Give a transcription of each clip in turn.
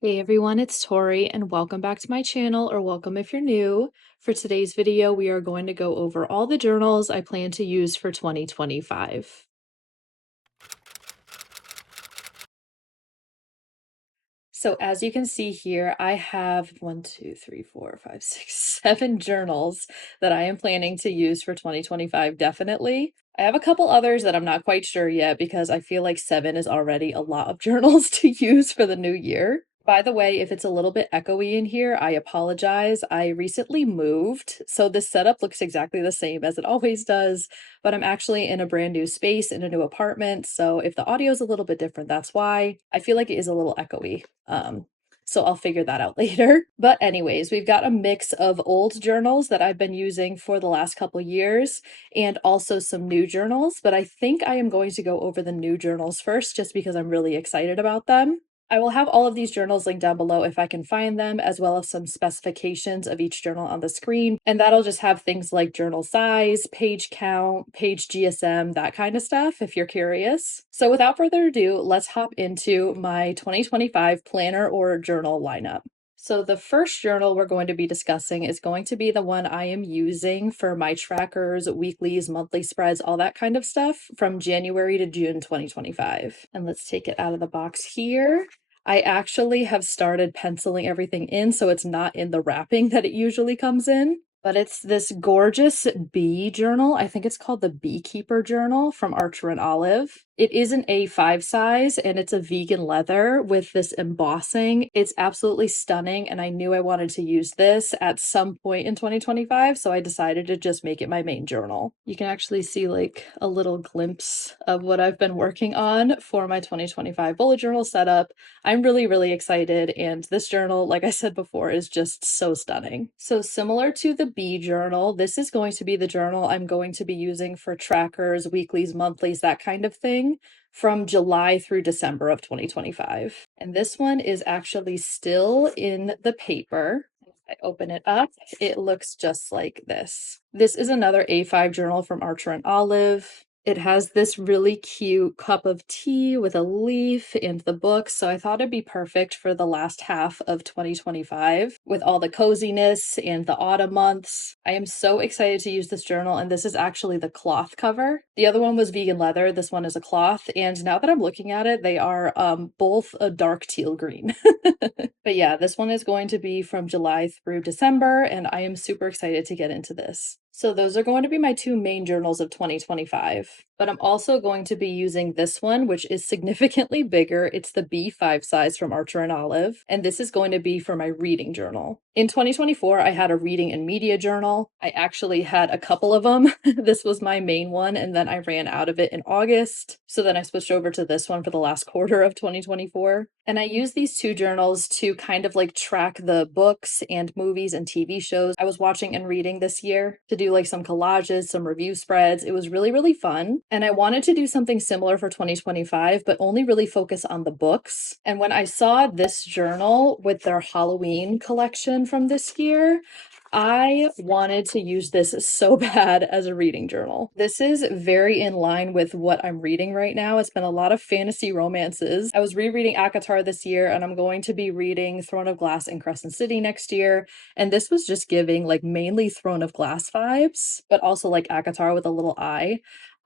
Hey everyone, it's Tori and welcome back to my channel, or welcome if you're new. For today's video, we are going to go over all the journals I plan to use for 2025. So as you can see here, I have 7 journals that I am planning to use for 2025, definitely. I have a couple others that I'm not quite sure yet because I feel like 7 is already a lot of journals to use for the new year. By the way, if it's a little bit echoey in here, I apologize. I recently moved, so this setup looks exactly the same as it always does, but I'm actually in a brand new space in a new apartment, so if the audio is a little bit different, that's why. I feel like it is a little echoey. So I'll figure that out later. But anyways, we've got a mix of old journals that I've been using for the last couple years and also some new journals, but I think I am going to go over the new journals first just because I'm really excited about them. I will have all of these journals linked down below if I can find them, as well as some specifications of each journal on the screen. And that'll just have things like journal size, page count, page GSM, that kind of stuff if you're curious. So without further ado, let's hop into my 2025 planner or journal lineup. So the first journal we're going to be discussing is going to be the one I am using for my trackers, weeklies, monthly spreads, all that kind of stuff from January to June 2025. And let's take it out of the box here. I actually have started penciling everything in so it's not in the wrapping that it usually comes in. But it's this gorgeous bee journal. I think it's called the Beekeeper Journal from Archer and Olive. It is an A5 size and it's a vegan leather with this embossing. It's absolutely stunning and I knew I wanted to use this at some point in 2025, so I decided to just make it my main journal. You can actually see like a little glimpse of what I've been working on for my 2025 bullet journal setup. I'm really excited, and this journal, like I said before, is just so stunning. So similar to the bee journal, this is going to be the journal I'm going to be using for trackers, weeklies, monthlies, that kind of thing from July through December of 2025. And this one is actually still in the paper. If I open it up, it looks just like this. This is another A5 journal from Archer and Olive. It has this really cute cup of tea with a leaf and the book, so I thought it'd be perfect for the last half of 2025 with all the coziness and the autumn months. I am so excited to use this journal, and this is actually the cloth cover. The other one was vegan leather, this one is a cloth, and now that I'm looking at it, they are both a dark teal green. But yeah, this one is going to be from July through December, and I am super excited to get into this. So those are going to be my two main journals of 2025. But I'm also going to be using this one, which is significantly bigger. It's the B5 size from Archer and Olive, and this is going to be for my reading journal. In 2024, I had a reading and media journal. I actually had a couple of them. This was my main one, and then I ran out of it in August. So then I switched over to this one for the last quarter of 2024. And I use these two journals to kind of like track the books and movies and TV shows I was watching and reading this year, to do like some collages, some review spreads. It was really fun. And I wanted to do something similar for 2025, but only really focus on the books. And when I saw this journal with their Halloween collection from this year, I wanted to use this so bad as a reading journal. This is very in line with what I'm reading right now. It's been a lot of fantasy romances. I was rereading ACOTAR this year, and I'm going to be reading Throne of Glass and Crescent City next year. And this was just giving like mainly Throne of Glass vibes, but also like ACOTAR with a little eye.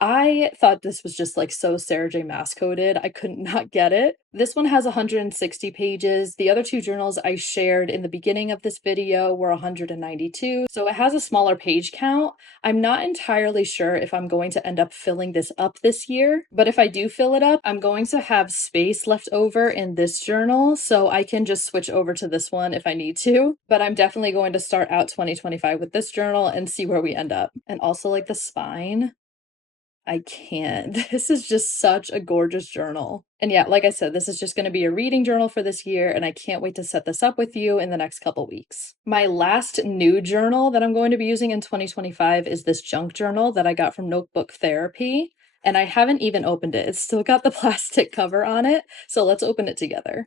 I thought this was just like so Sarah J. Maas coded. I could not get it. This one has 160 pages. The other two journals I shared in the beginning of this video were 192, so it has a smaller page count. I'm not entirely sure if I'm going to end up filling this up this year, but if I do fill it up, I'm going to have space left over in this journal, so I can just switch over to this one if I need to. But I'm definitely going to start out 2025 with this journal and see where we end up. And also like the spine. I can't. This is just such a gorgeous journal. And yeah, like I said, this is just going to be a reading journal for this year, and I can't wait to set this up with you in the next couple weeks. My last new journal that I'm going to be using in 2025 is this junk journal that I got from Notebook Therapy, and I haven't even opened it. It's still got the plastic cover on it, so let's open it together.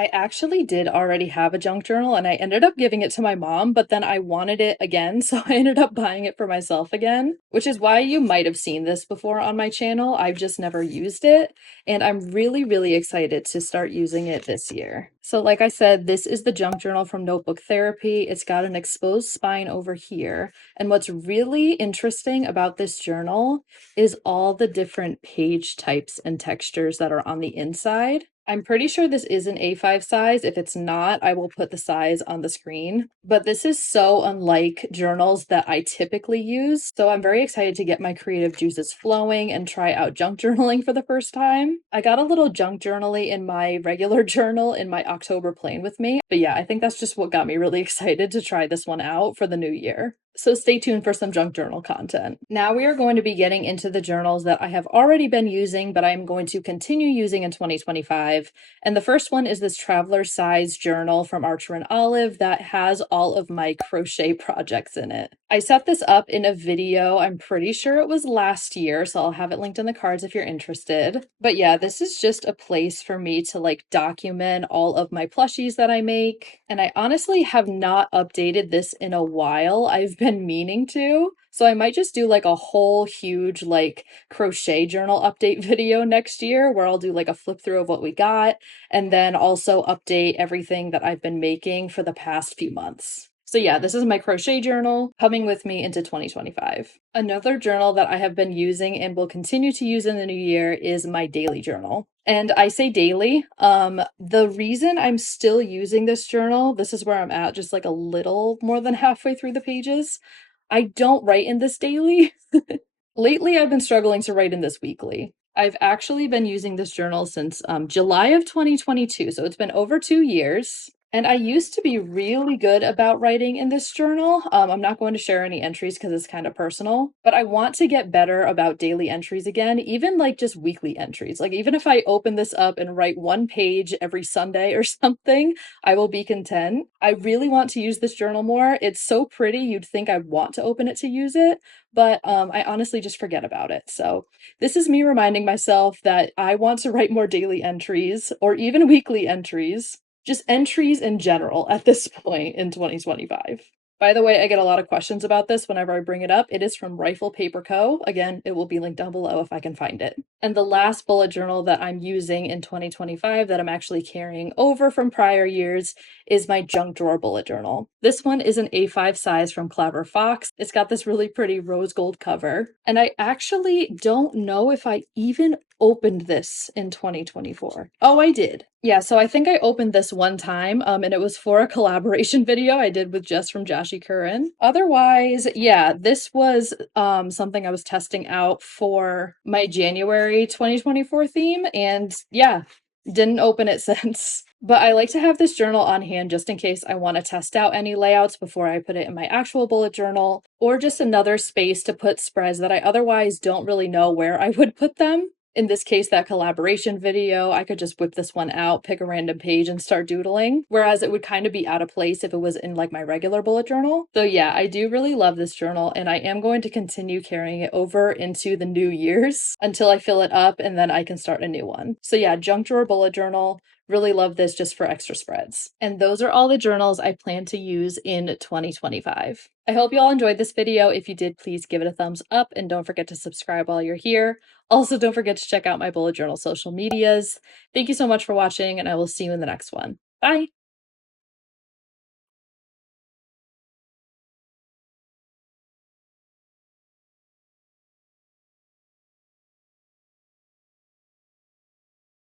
I actually did already have a junk journal and I ended up giving it to my mom, but then I wanted it again, so I ended up buying it for myself again, which is why you might have seen this before on my channel. I've just never used it, and I'm really, really excited to start using it this year. So like I said, this is the junk journal from Notebook Therapy. It's got an exposed spine over here, and what's really interesting about this journal is all the different page types and textures that are on the inside. I'm pretty sure this is an A5 size. If it's not, I will put the size on the screen. But this is so unlike journals that I typically use. So I'm very excited to get my creative juices flowing and try out junk journaling for the first time. I got a little junk journally in my regular journal in my October plane with me. But yeah, I think that's just what got me really excited to try this one out for the new year. So stay tuned for some junk journal content. Now we are going to be getting into the journals that I have already been using, but I'm going to continue using in 2025. And the first one is this traveler size journal from Archer and Olive that has all of my crochet projects in it. I set this up in a video, I'm pretty sure it was last year, so I'll have it linked in the cards if you're interested. But yeah, this is just a place for me to like document all of my plushies that I make. And I honestly have not updated this in a while. I've been meaning to. So I might just do like a whole huge like crochet journal update video next year where I'll do like a flip through of what we got and then also update everything that I've been making for the past few months. So yeah, this is my crochet journal coming with me into 2025. Another journal that I have been using and will continue to use in the new year is my daily journal. And I say daily. The reason I'm still using this journal, this is where I'm at, just like a little more than halfway through the pages. I don't write in this daily. Lately, I've been struggling to write in this weekly. I've actually been using this journal since July of 2022, so it's been over 2 years. And I used to be really good about writing in this journal. I'm not going to share any entries because it's kind of personal, but I want to get better about daily entries again, even like just weekly entries. Like, even if I open this up and write one page every Sunday or something, I will be content. I really want to use this journal more. It's so pretty, you'd think I'd want to open it to use it, but I honestly just forget about it. So this is me reminding myself that I want to write more daily entries or even weekly entries, just entries in general at this point in 2025. By the way, I get a lot of questions about this whenever I bring it up. It is from Rifle Paper Co. Again, it will be linked down below if I can find it. And the last bullet journal that I'm using in 2025 that I'm actually carrying over from prior years is my junk drawer bullet journal. This one is an A5 size from Clever Fox. It's got this really pretty rose gold cover. And I actually don't know if I even opened this in 2024. Oh, I did. Yeah, so I think I opened this one time, and it was for a collaboration video I did with Jess from Joshi Curran. Otherwise, yeah, this was something I was testing out for my January 2024 theme, and yeah, didn't open it since. But I like to have this journal on hand just in case I want to test out any layouts before I put it in my actual bullet journal, or just another space to put spreads that I otherwise don't really know where I would put them. In this case, that collaboration video, I could just whip this one out, pick a random page and start doodling, whereas it would kind of be out of place if it was in like my regular bullet journal. So yeah, I do really love this journal and I am going to continue carrying it over into the new years until I fill it up and then I can start a new one. So yeah, junk drawer bullet journal. Really love this just for extra spreads. And those are all the journals I plan to use in 2025. I hope you all enjoyed this video. If you did, please give it a thumbs up and don't forget to subscribe while you're here. Also, don't forget to check out my bullet journal social medias. Thank you so much for watching and I will see you in the next one. Bye!